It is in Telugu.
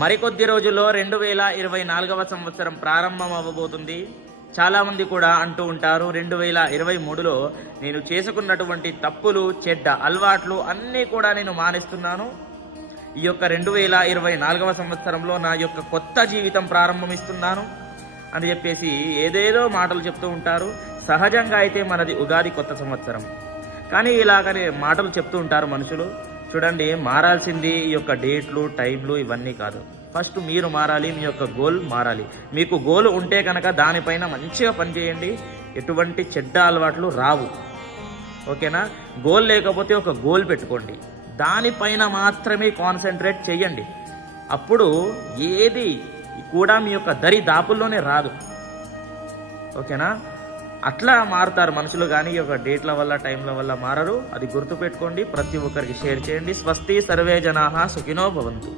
మరికొద్ది రోజుల్లో 2024వ సంవత్సరం ప్రారంభం అవ్వబోతుంది. చాలా మంది కూడా అంటూ ఉంటారు 2023లో నేను చేసుకున్నటువంటి తప్పులు, చెడ్డ అలవాట్లు అన్నీ కూడా నేను మానేస్తున్నాను. ఈ యొక్క 2024వ సంవత్సరంలో నా యొక్క కొత్త జీవితం ప్రారంభమిస్తున్నాను అని చెప్పేసి ఏదేదో మాటలు చెప్తూ ఉంటారు. సహజంగా అయితే మనది ఉగాది కొత్త సంవత్సరం, కానీ ఇలాగనే మాటలు చెప్తూ ఉంటారు మనుషులు. చూడండి, మారాల్సింది ఈ యొక్క డేట్లు, టైంలు ఇవన్నీ కాదు. ఫస్ట్ మీరు మారాలి, మీ యొక్క గోల్ మారాలి. మీకు గోల్ ఉంటే కనుక దానిపైన మంచిగా పనిచేయండి, ఎటువంటి చెడ్డ అలవాట్లు రావు. ఓకేనా? గోల్ లేకపోతే ఒక గోల్ పెట్టుకోండి, దానిపైన మాత్రమే కాన్సన్ట్రేట్ చేయండి. అప్పుడు ఏది కూడా మీ యొక్క దరి దాపుల్లోనే రాదు. ఓకేనా? అట్లా మారుతారు మనుషులు, కానీ ఈ యొక్క డేట్ల వల్ల, టైంల వల్ల మారరు. అది గుర్తుపెట్టుకోండి. ప్రతి ఒక్కరికి షేర్ చేయండి. స్వస్తి సర్వే జనాః సుఖినో భవంతు.